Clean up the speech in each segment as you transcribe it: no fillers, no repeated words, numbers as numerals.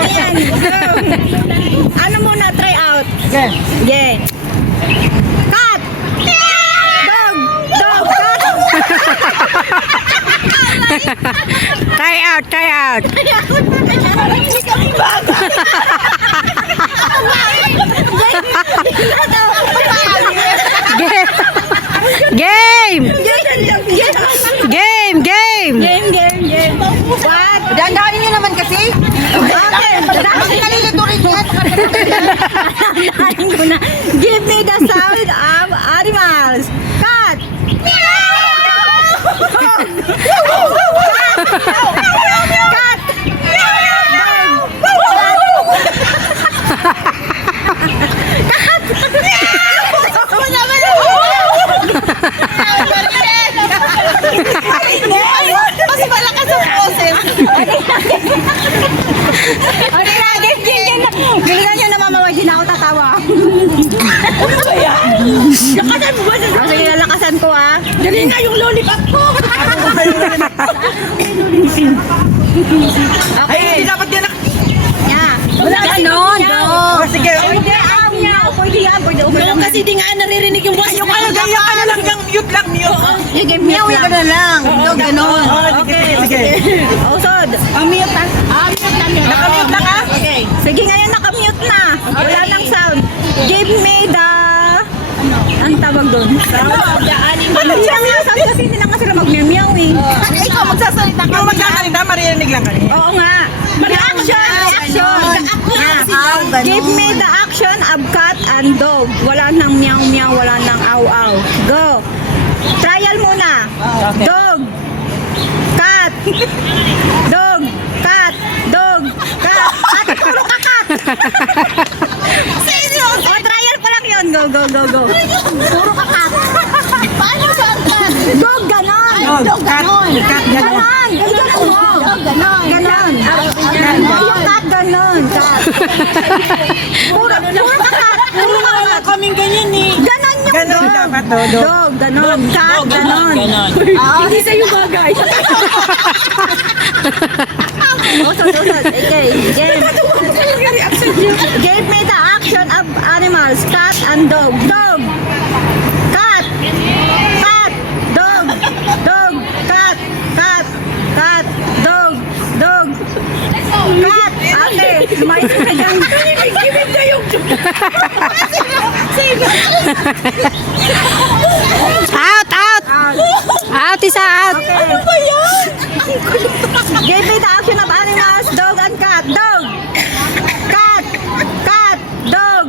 Ayan, go. Ano muna, try out. Okay. Yeah. Cut! Dog! Dog! Cut! Try out, try out. Hindi kami bago. Game! Game! Game! Game. What? Dandahan niyo naman kasi. Okay. Kasi nalilito rin yan. Give me the sound of animals. Cut! Cut! Mas malakas ang boses. Okay na, game. Galingan nyo na mama, hindi na ako tatawa. Lakasan mo ba? Sige, lakasan ko ah. Dali nga yung lollipop ko. Ay, hindi dapat yan. Yeah. Ganon. Oh, sige. Pwede yan. Pero kasi di nga naririnig yung boses. Yung ano, ganyan ka na lang. Yung mute lang, mute. You give me Mute ka na lang. Ganon. Okay. Sige. Usod. Mute lang. Nakamute lang ha? Okay. Sige, ngayon nakamute na. Wala nang sound. Give me the... Ang tawag doon? Ano yung sound kasi hindi lang kasi sila mag-meow eh. Ikaw magsasalita ka. Ikaw magsasalita, maririnig lang ka. Oo nga. Reaction. Yeah. Give me the action of cat and dog. Wala nang meow, wala nang aw. Go. Trial muna. Dog. Cat. Dog. Cat. Dog. Cat. Ate, puro ka cat. Serious? O, trial pa lang yun. Go. Puro ka cat. Paano ba ang cat? Dog, ganon. Dog, ganon. Cat, ganon. Ganon. Yung cat, ganon. Cat. Puro ka cat. Kaming ganyan eh. Ganon yung Ganon dog. dapat, dog. Dog, ganon. Cat, ganon. Hindi sa'yo bagay. Usod. Okay. Give me the action of animals. Cat and dog. Dog. Cat. Cat. Dog. Dog. Cat. Cat. Cat. Dog. Dog. Cat. Okay. Lumayas ka dyan. Gimik na yung... Out, isa out. Ano ba yan? Give me the action of animals. Dog and cat. Dog. Cat. Cat. Dog.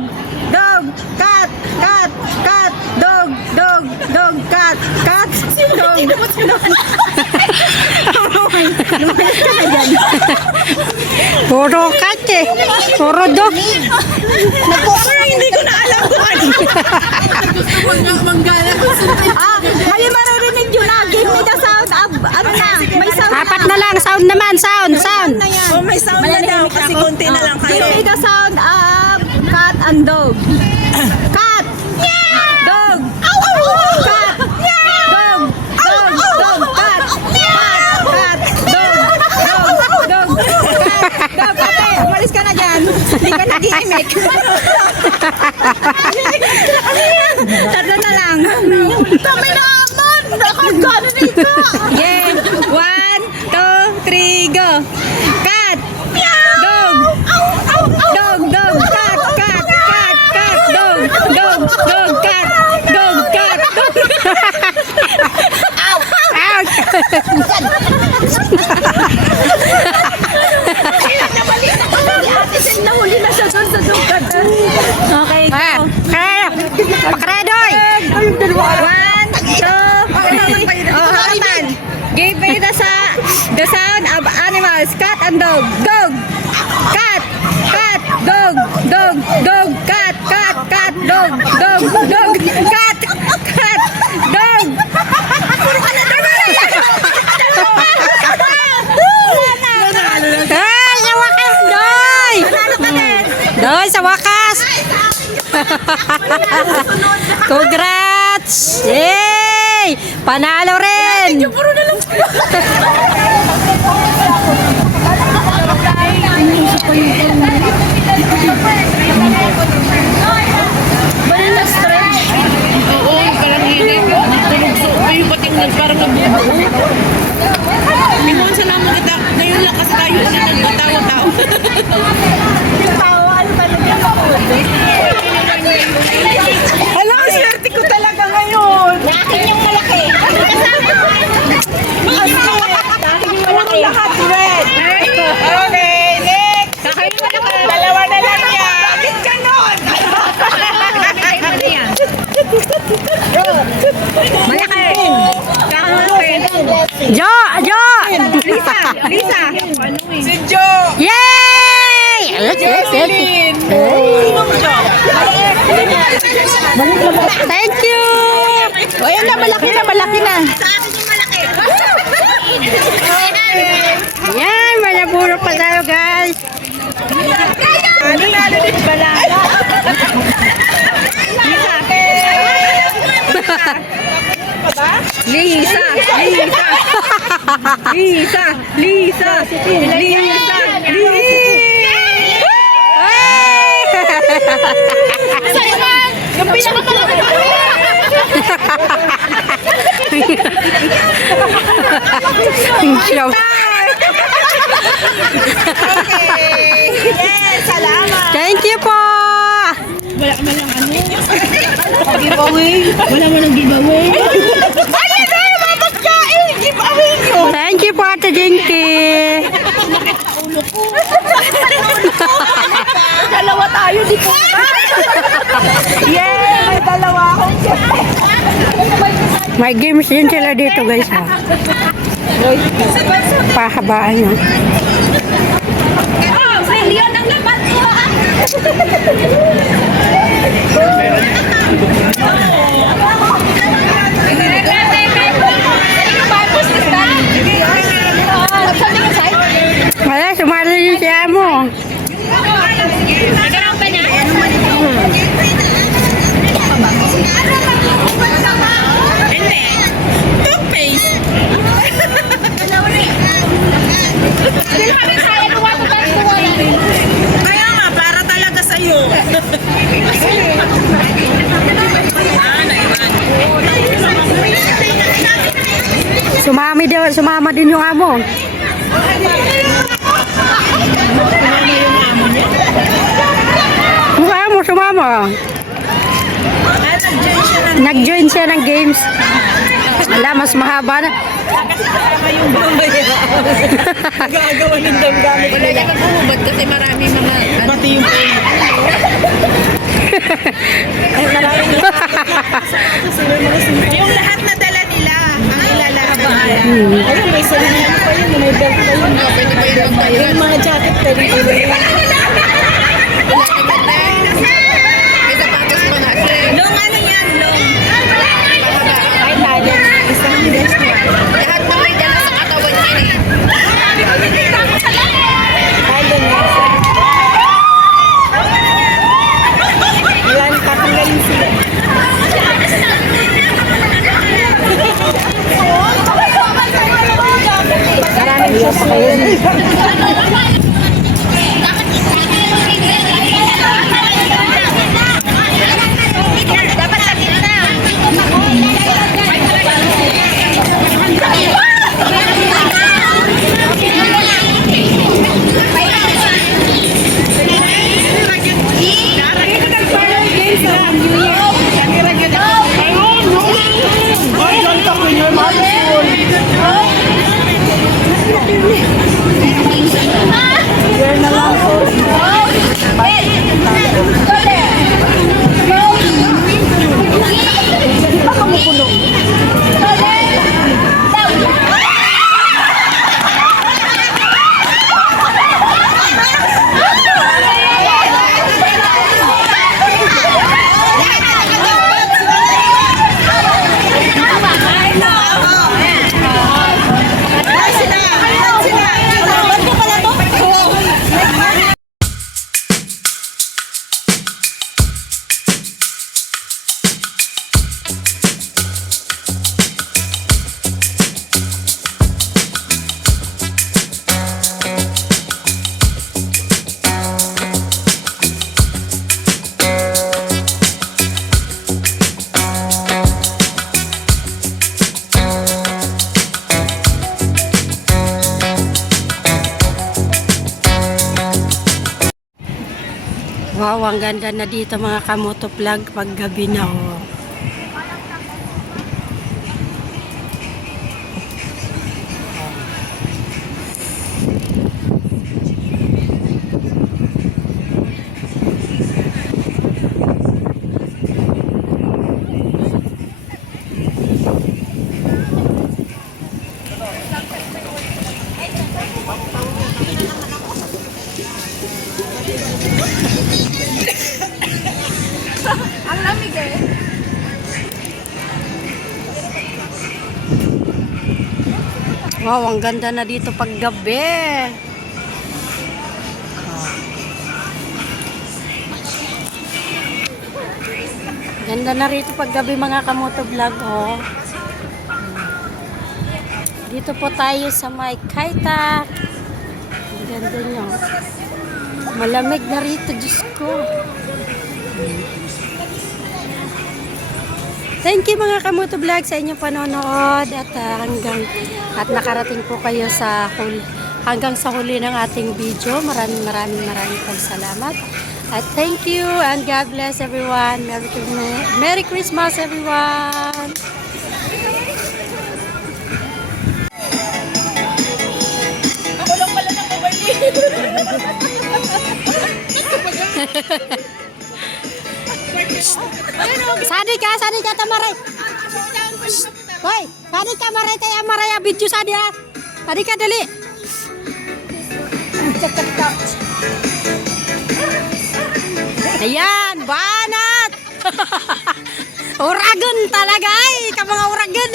Dog. Cat. Cat. Cat. Dog. Dog. Dog. Cat. Cat. Dog. Lumayas ka na dyan. Puro cat eh. Puro dog. Parang hindi ko na alam kung ano. Ngayon maririnig yun na. Give me the sound of, ano na, may sound Apat na. na lang. Sound naman. Sound. Na yan. Oh, may sound na daw kasi konti na lang kayo. Give me the sound of cat and dog. Cat! Dog! Cat! Dog! Dog! Dog! Cat! Cat! Dog! Dog! Cat! Dog! Ate, umalis ka na dyan. Hindi ka nag-iimik. Tatlo na lang. Kami naman! Nakagano dito! Yeah. 1, 2, 3, go. Cat. Dog. Dog. Dog. Cat. Cat. Cat. Cat. Dog. Dog. Dog. Cat. Dog. Cat. Dog. Out. Nahuli na siya doon sa dukat. Okay, Ah, go. Pakredoy. 1, 2, 3. Oh, harapan. Give me the sound of animals. Cat and dog. Dog. Cat. Cat. Dog. Dog. Dog. Cat. Cat. Cat. Dog. Dog. Dog. Cat. Cat. Dog. Puro ka na doon. Ay, sa wakas, Doy. Panalo ka din. Doy, sa wakas. Congrats! Yay! Panalo rin! Puro na lang. Okay, next. Kakain mo na kayo. Dalawa na lang yan. Bakit ganon? Kakain mo na yan. Malaki. Kakain. Jo! Jo! Lisa. Lisa. Si Joe. Yay! Jocelyn. Sinong Joe? Thank you! O yan na, malaki na, malaki na. Sa akin yung malaki. Yan, malaburo pa tayo guys. Ano na ulit bala? Lisa. Lisa. Lisa. Lisa. Lisa. Yung pinakamalaki. Show. Okay. Yes, salamat. Thank you po! Giveaway. Wala mo ng giveaway. Ay, tayo mapagkain. Giveaway nyo. Thank you po, Ate Dinky! Dalawa tayo, di po. Yay! May dalawa akong May games din sila dito guys ha. Pahabaan nyo. Oh, million ang laman ko. Wala, sumali yung siya mo. Kaya nga, para talaga sa'yo. Sumama din yung amo. Yung amo, sumama. Nag-join siya ng games. Wala, mas mahaba na. Gagawa ng damdamin. Wala ka nagbuhubad kasi marami mga... Pati yung yung lahat na dala nila ang ilalabas. Ayun, may sarili pa yun, may belt pa yun. Pwede ba yun magbayad? Yung mga jacket, pwede ko rin. May sapatos pa nga siya. Long ano yan, long. Ay, tayo. Isang best na. Lahat na may dala sa katawan niya eh. Wala nang tatanggalin sila. Maraming siya pa kayo. Wow, ang ganda na dito mga kamoto vlog pag gabi na oh. Wow, ang ganda na dito paggabi. Ganda na rito paggabi mga kamoto vlog, oh. Dito po tayo sa may Kaitak. Ang ganda niya. Malamig na rito, Diyos ko. Thank you mga kamoto vlog sa inyong panonood at nakarating po kayo sa hanggang sa huli ng ating video. Maraming pong salamat. At thank you and God bless everyone. Merry Christmas everyone. Ako lang pala ng mobile. Sadi ka tamaray. Hoy, sadi ka maray tayo maray video sadi ha. Sadi ka dali. Ayan, banat. Uragan talaga ay, ka mga uragan.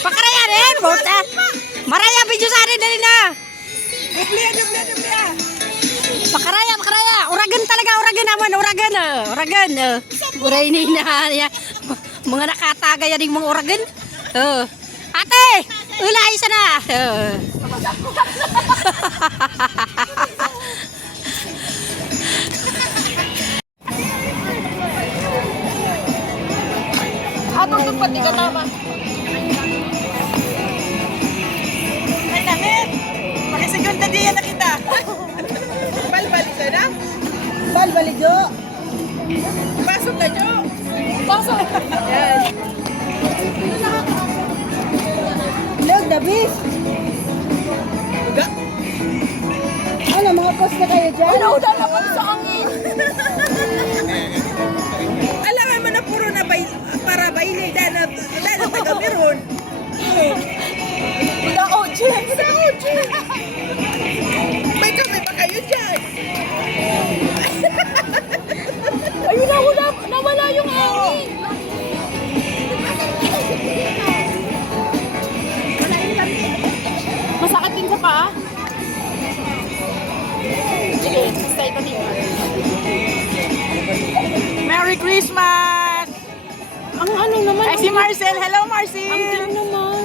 Pakaraya rin, puta. Maraya video sadi dali na. Pakaraya. Uragan talaga, uragan naman, uragan. Uray ni na ya. Mga nakatagay yan yung mga uragan. Ate, ulay isa na. Ako itong pati ka tama. Ay, damit! Makisagunda diyan na kita. Balbali ka na? Balbali, Jo. Pasok na, Jo. Pasok. Yes. Log, Dabis. Uga. Ano, mga post na kayo dyan? Ano, uda naman sa angin. Alam mo na puro na para baile dahil na taga-meron. Uda OG. May kami pa kayo dyan. Ayun na, nawala yung hangin. Masakit din sa paa? Sige, stay ka din. Merry Christmas! Ang ano naman? Ay, si Marcel. Hello, Marcel! Ang naman.